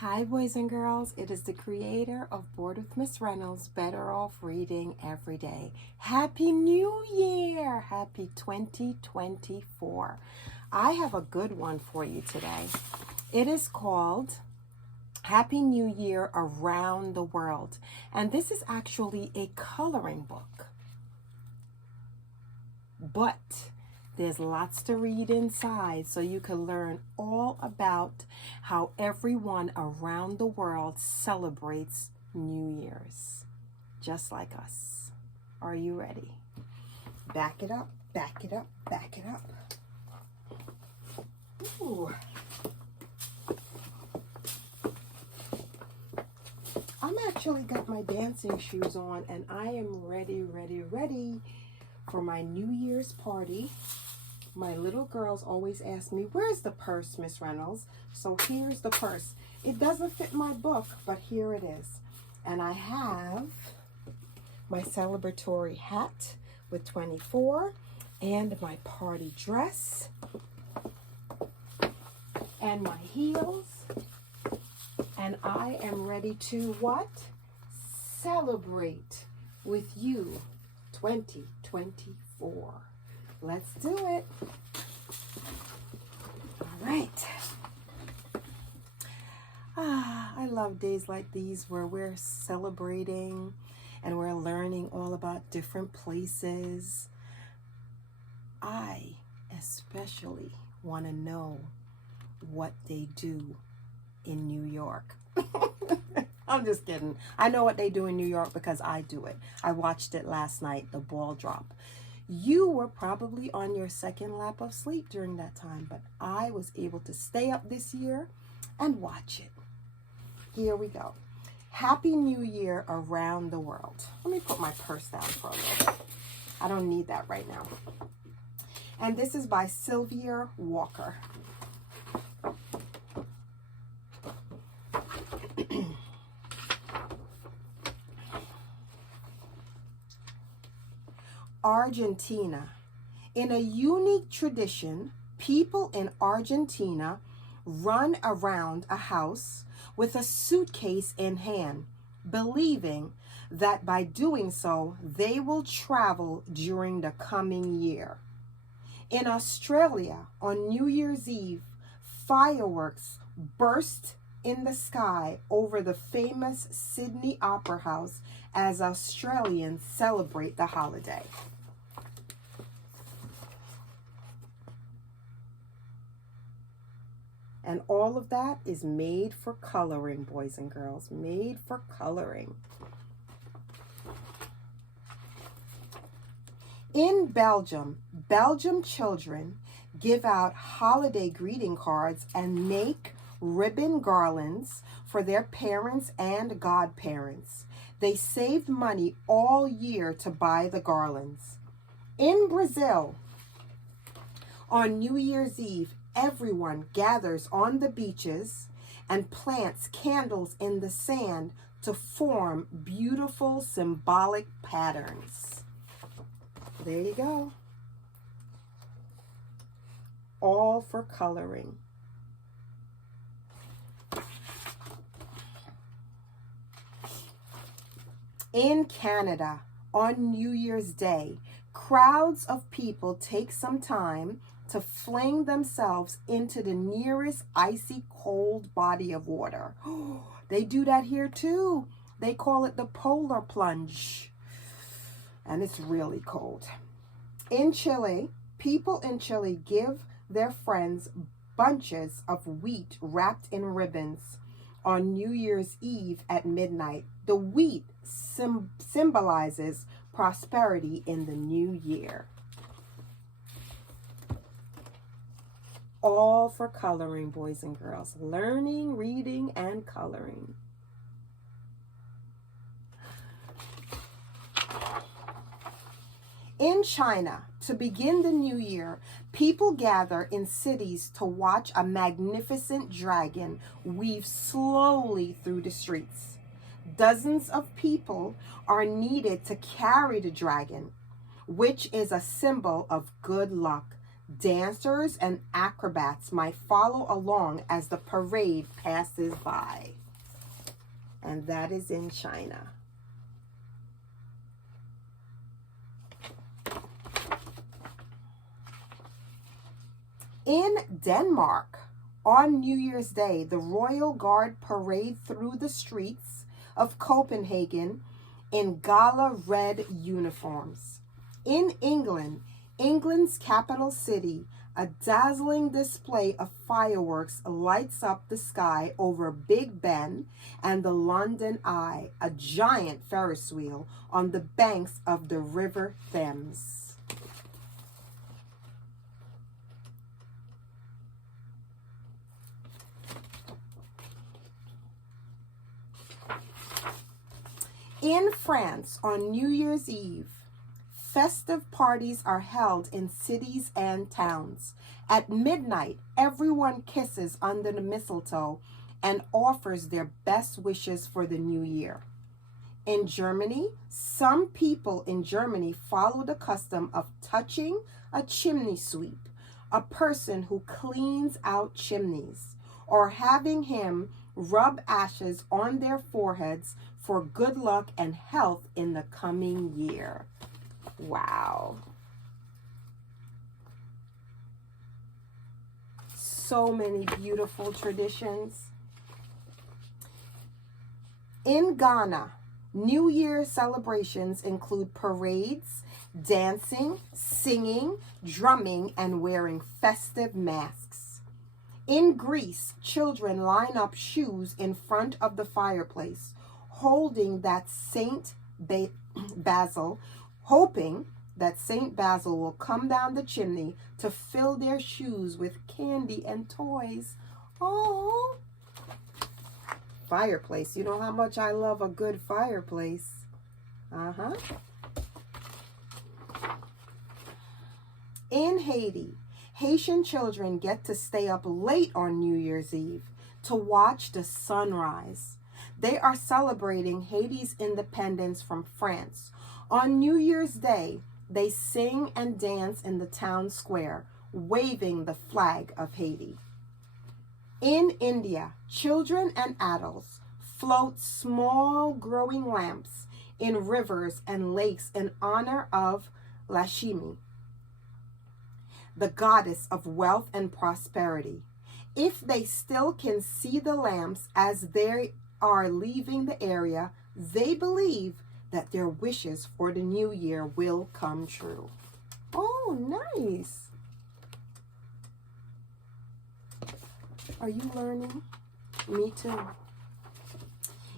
Hi, boys and girls. It is the creator of Bored with Miss Reynolds, Better Off Reading Every Day. Happy New Year! Happy 2024. I have a good one for you today. It is called Happy New Year Around the World. And this is actually a coloring book. But there's lots to read inside, so you can learn all about how everyone around the world celebrates New Year's, just like us. Are you ready? Back it up, back it up, back it up. Ooh. I'm actually got my dancing shoes on, and I am ready for my New Year's party. My little girls always ask me, where's the purse, Miss Reynolds? So here's the purse. It doesn't fit my book, but here it is. And I have my celebratory hat with 24 and my party dress and my heels. And I am ready to what? Celebrate with you 2024. Let's do it. All right. I love days like these where we're celebrating and we're learning all about different places. I especially want to know what they do in New York. I'm just kidding. I know what they do in New York because I do it. I watched it last night, the ball drop. You were probably on your second lap of sleep during that time, but I was able to stay up this year and watch it. Here we go. Happy New Year around the world. Let me put my purse down for a little bit. I don't need that right now. And this is by Sylvia Walker. Argentina. In a unique tradition, people in Argentina run around a house with a suitcase in hand, believing that by doing so, they will travel during the coming year. In Australia, on New Year's Eve, fireworks burst in the sky over the famous Sydney Opera House as Australians celebrate the holiday. And all of that is made for coloring, boys and girls, made for coloring. In Belgium, Belgian children give out holiday greeting cards and make ribbon garlands for their parents and godparents. They save money all year to buy the garlands. In Brazil, on New Year's Eve, everyone gathers on the beaches and plants candles in the sand to form beautiful symbolic patterns. There you go. All for coloring. In Canada, on New Year's Day, crowds of people take some time to fling themselves into the nearest icy cold body of water. They do that here too. They call it the polar plunge. And it's really cold. In Chile, people in Chile give their friends bunches of wheat wrapped in ribbons on New Year's Eve at midnight. The wheat symbolizes prosperity in the new year. All for coloring, boys and girls. Learning, reading, and coloring. In China, to begin the new year, people gather in cities to watch a magnificent dragon weave slowly through the streets. Dozens of people are needed to carry the dragon, which is a symbol of good luck. Dancers and acrobats might follow along as the parade passes by. And that is in China. In Denmark, on New Year's Day, the Royal Guard parade through the streets of Copenhagen in gala red uniforms. In England, England's capital city, a dazzling display of fireworks lights up the sky over Big Ben and the London Eye, a giant Ferris wheel on the banks of the River Thames. In France, on New Year's Eve, festive parties are held in cities and towns. At midnight, everyone kisses under the mistletoe and offers their best wishes for the new year. In Germany, some people in Germany follow the custom of touching a chimney sweep, a person who cleans out chimneys, or having him rub ashes on their foreheads for good luck and health in the coming year. Wow. So many beautiful traditions. In Ghana, New Year celebrations include parades, dancing, singing, drumming, and wearing festive masks. In Greece, children line up shoes in front of the fireplace, hoping that Saint Basil will come down the chimney to fill their shoes with candy and toys. Oh, fireplace. You know how much I love a good fireplace. In Haiti, Haitian children get to stay up late on New Year's Eve to watch the sunrise. They are celebrating Haiti's independence from France. On New Year's Day, they sing and dance in the town square, waving the flag of Haiti. In India, children and adults float small growing lamps in rivers and lakes in honor of Lakshmi, the goddess of wealth and prosperity. If they still can see the lamps as they are leaving the area, they believe that their wishes for the new year will come true. Oh, nice. Are you learning? Me too.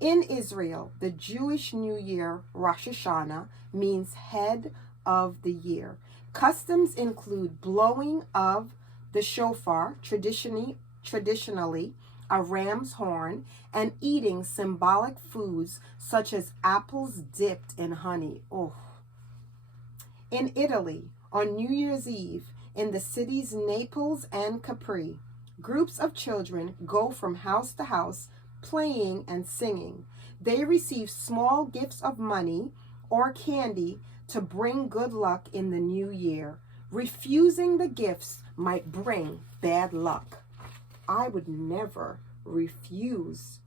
In Israel, the Jewish New Year, Rosh Hashanah, means head of the year. Customs include blowing of the shofar, traditionally a ram's horn, and eating symbolic foods such as apples dipped in honey. Oh. In Italy, on New Year's Eve, in the cities Naples and Capri, groups of children go from house to house playing and singing. They receive small gifts of money or candy to bring good luck in the new year. Refusing the gifts might bring bad luck. I would never refuse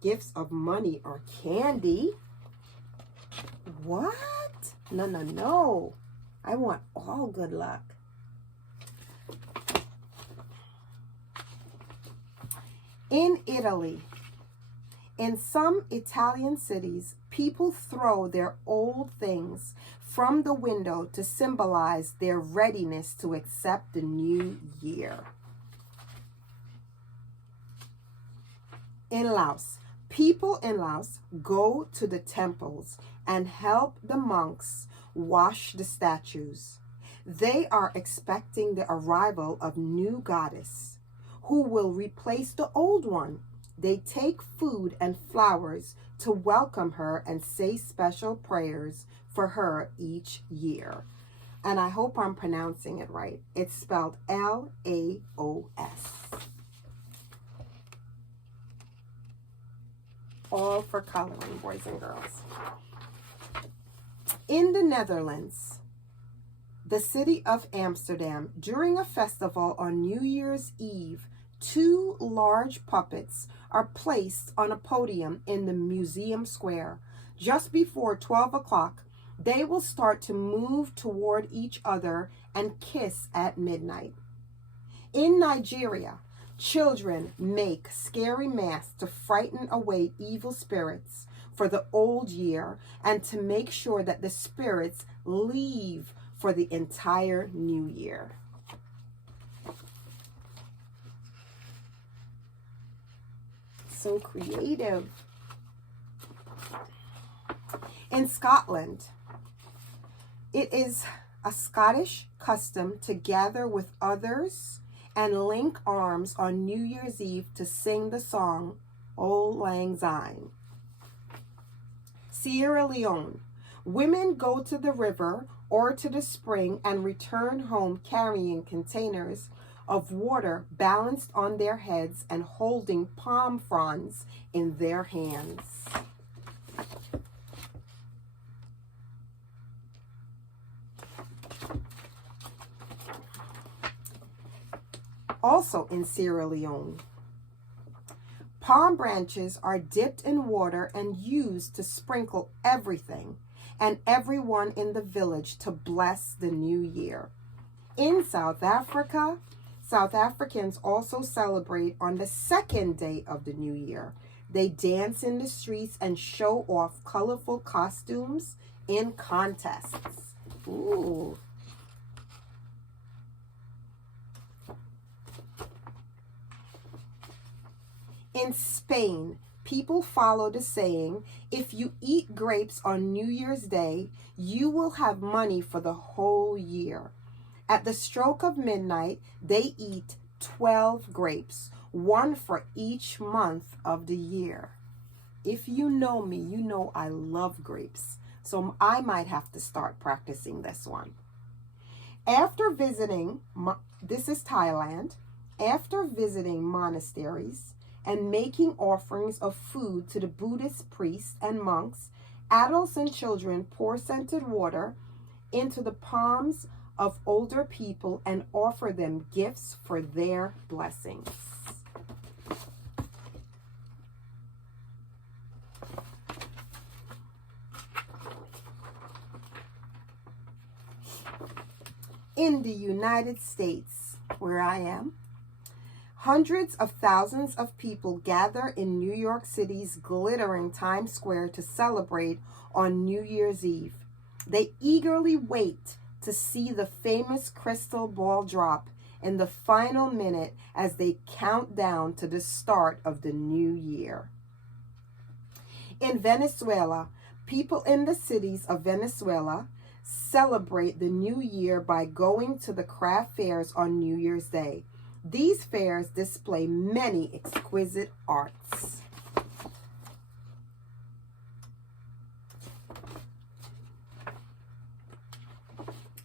gifts of money or candy. What? No. I want all good luck. In Italy, in some Italian cities, people throw their old things from the window to symbolize their readiness to accept the new year. In Laos, people in Laos go to the temples and help the monks wash the statues. They are expecting the arrival of new goddess who will replace the old one. They take food and flowers to welcome her and say special prayers for her each year. And I hope I'm pronouncing it right. It's spelled Laos. All for coloring, boys and girls. In the Netherlands, the city of Amsterdam, during a festival on New Year's Eve, two large puppets are placed on a podium in the museum square. Just before 12 o'clock, they will start to move toward each other and kiss at midnight. In Nigeria, children make scary masks to frighten away evil spirits for the old year and to make sure that the spirits leave for the entire new year. So creative. In Scotland, it is a Scottish custom to gather with others and link arms on New Year's Eve to sing the song Auld Lang Syne. Sierra Leone, women go to the river or to the spring and return home carrying containers of water balanced on their heads and holding palm fronds in their hands. Also in Sierra Leone, palm branches are dipped in water and used to sprinkle everything and everyone in the village to bless the new year. In South Africa, South Africans also celebrate on the second day of the new year. They dance in the streets and show off colorful costumes in contests. Ooh. In Spain, people follow the saying, if you eat grapes on New Year's Day, you will have money for the whole year. At the stroke of midnight, they eat 12 grapes, one for each month of the year. If you know me, you know I love grapes, so I might have to start practicing this one. After visiting, this is Thailand, after visiting monasteries and making offerings of food to the Buddhist priests and monks, adults and children pour scented water into the palms of older people and offer them gifts for their blessings. In the United States, where I am, hundreds of thousands of people gather in New York City's glittering Times Square to celebrate on New Year's Eve. They eagerly wait to see the famous crystal ball drop in the final minute as they count down to the start of the new year. In Venezuela, people in the cities of Venezuela celebrate the new year by going to the craft fairs on New Year's Day. These fairs display many exquisite arts.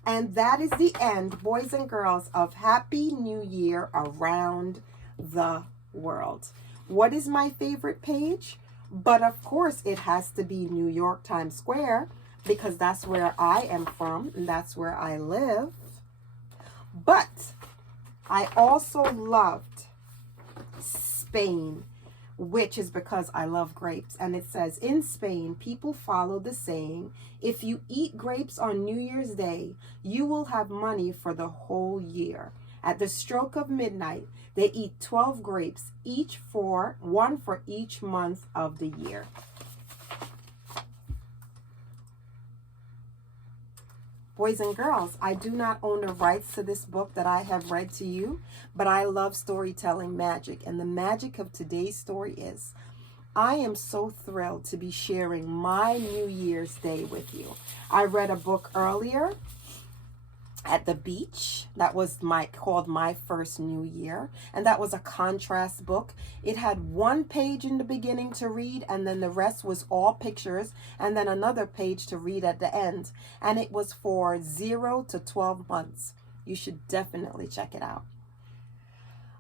And that is the end, boys and girls, of Happy New Year around the world. What is my favorite page? But of course, it has to be New York Times Square, because that's where I am from and that's where I live. But I also loved Spain, which is because I love grapes. And it says, in Spain, people follow the saying, if you eat grapes on New Year's Day, you will have money for the whole year. At the stroke of midnight, they eat 12 grapes, one for each month of the year. Boys and girls, I do not own the rights to this book that I have read to you, but I love storytelling magic. And the magic of today's story is, I am so thrilled to be sharing my New Year's Day with you. I read a book earlier at the beach that was called My First New Year, and that was a contrast book. It had one page in the beginning to read, and then the rest was all pictures, and then another page to read at the end, and it was for 0 to 12 months. You should definitely check it out.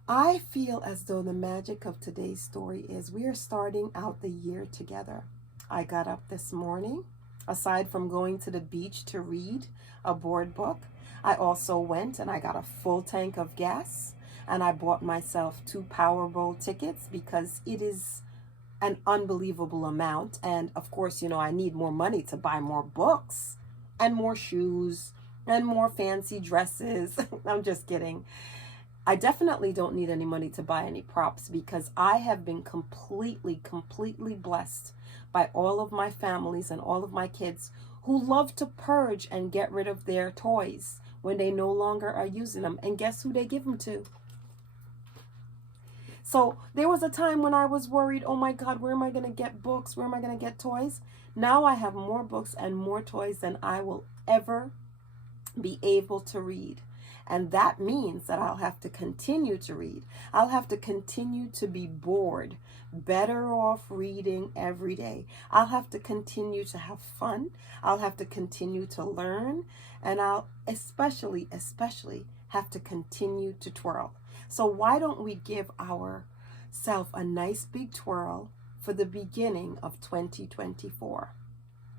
I feel as though the magic of today's story is we are starting out the year together. I got up this morning, Aside from going to the beach to read a board book, I also went and I got a full tank of gas, and I bought myself 2 Powerball tickets because it is an unbelievable amount. And of course, you know, I need more money to buy more books and more shoes and more fancy dresses. I'm just kidding. I definitely don't need any money to buy any props because I have been completely blessed by all of my families and all of my kids who love to purge and get rid of their toys when they no longer are using them. And guess who they give them to? So there was a time when I was worried, oh my God, where am I going to get books? Where am I going to get toys? Now I have more books and more toys than I will ever be able to read. And that means that I'll have to continue to read. I'll have to continue to be bored, better off reading every day. I'll have to continue to have fun. I'll have to continue to learn. And I'll especially have to continue to twirl. So why don't we give ourselves a nice big twirl for the beginning of 2024?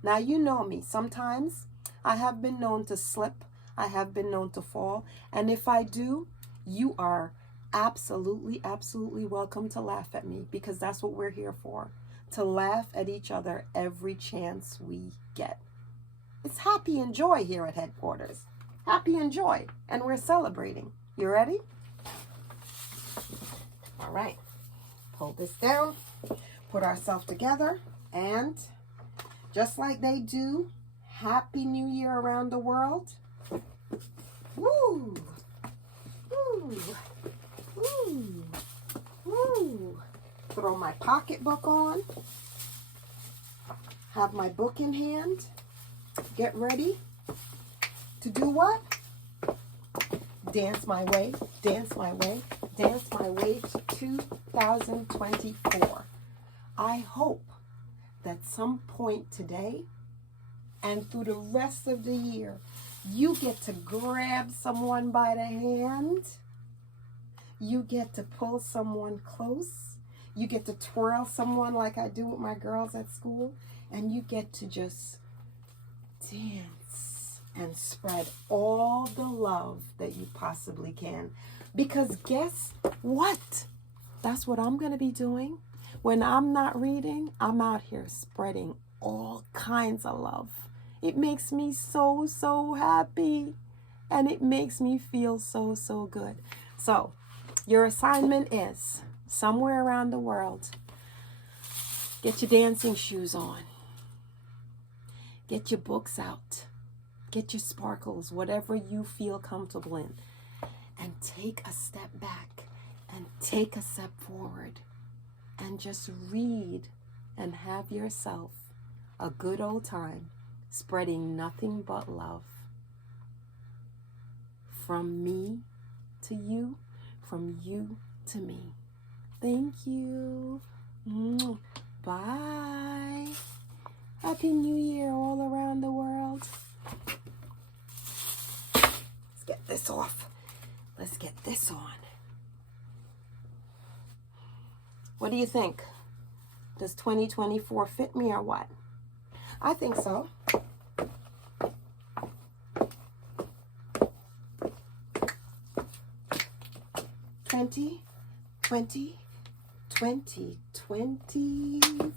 Now, you know me. Sometimes I have been known to slip. I have been known to fall. And if I do, you are absolutely welcome to laugh at me, because that's what we're here for, to laugh at each other every chance we get. It's happy and joy here at headquarters. Happy and joy. And we're celebrating. You ready? All right. Pull this down. Put ourselves together. And just like they do, Happy New Year around the world. Woo! Woo! Woo! Woo! Throw my pocketbook on. Have my book in hand. Get ready to do what? Dance my way, dance my way, dance my way to 2024. I hope that some point today and through the rest of the year, you get to grab someone by the hand. You get to pull someone close. You get to twirl someone like I do with my girls at school. And you get to just dance and spread all the love that you possibly can. Because guess what? That's what I'm going to be doing. When I'm not reading, I'm out here spreading all kinds of love. It makes me so happy. And it makes me feel so good. So, your assignment is, somewhere around the world, get your dancing shoes on. Get your books out. Get your sparkles, whatever you feel comfortable in. And take a step back and take a step forward. And just read and have yourself a good old time, spreading nothing but love. From me to you, from you to me. Thank you. Bye. Happy New Year all around the world. Let's get this off. Let's get this on. What do you think? Does 2024 fit me or what? I think so. Twenty 2024.